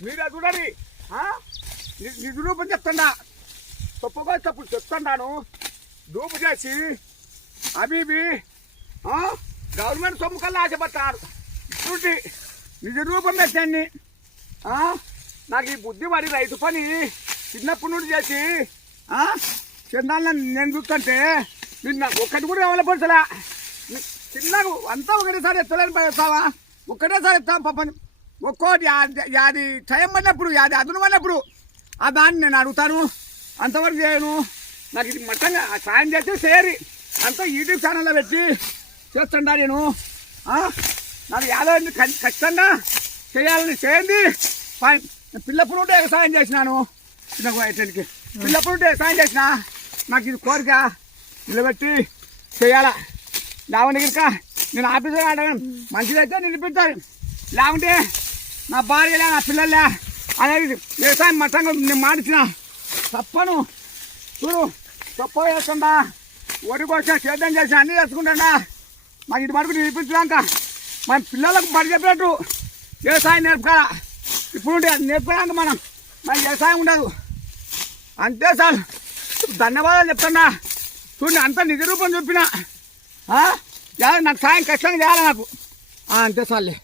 మీరే చూడండి నిజ రూపం చెప్తాడా తప్పుగా తప్పుడు చెప్తాను డూపు చేసి అవి గవర్నమెంట్ సొమ్ము కల్లా ఆశపడతారు ఇప్పుడు నిజ రూపం పెట్టండి నాకు ఈ బుద్ధి పడి రైతు పని చిన్నప్పటి నుండి చేసి చిన్నాళ్ళని నేను చూస్తుంటే నిన్న ఒక్కటి కూడా ఎవరి పడుతుందా చిన్నగా అంతా ఒకటేసారి ఎత్తలేని పడేస్తావా ఒక్కటేసారి ఎత్తాం పాపని ఒక్కోటి అది టైం పడినప్పుడు అది అదును పడినప్పుడు ఆ దాన్ని నేను అడుగుతాను అంతవరకు చేయను నాకు ఇది మట్టంగా సాయం చేస్తే చేయరు అంతా యూట్యూబ్ ఛానల్లో పెట్టి చేస్తుండా నేను నాకు యాదవ్ ఖచ్చితంగా చేయాలని చేయండి పిల్లప్పుడు ఉంటే సాయం చేసినాను చిన్న వయసుకి పిల్లప్పుడు ఉంటే సాయం చేసిన నాకు ఇది కోరిక నిలబెట్టి చేయాలా లేవండి కనుక నేను ఆఫీసులో ఆడాను మంచిదైతే నిలిపిస్తాను లేకుంటే నా భార్యలే నా పిల్లలే అనేది వ్యవసాయం మట్టంగా నేను మాటిచ్చిన తప్పను చూడు తప్ప వేస్తుండా ఒడి కోసం సేద్యం చేసి అన్నీ వేసుకుంటా మాకు ఇది మటుకు నేర్పించడాక మన పిల్లలకు పడి చెప్పినట్టు వ్యవసాయం నేర్పుకోవాలా ఇప్పుడు నేర్పడానికి మన వ్యవసాయం ఉండదు అంతే సార్ ధన్యవాదాలు చెప్తున్నా చూడండి అంతా నిజ రూపం చూపిన నాకు సాయం కష్టంగా చేయాలి నాకు అంతే సార్లే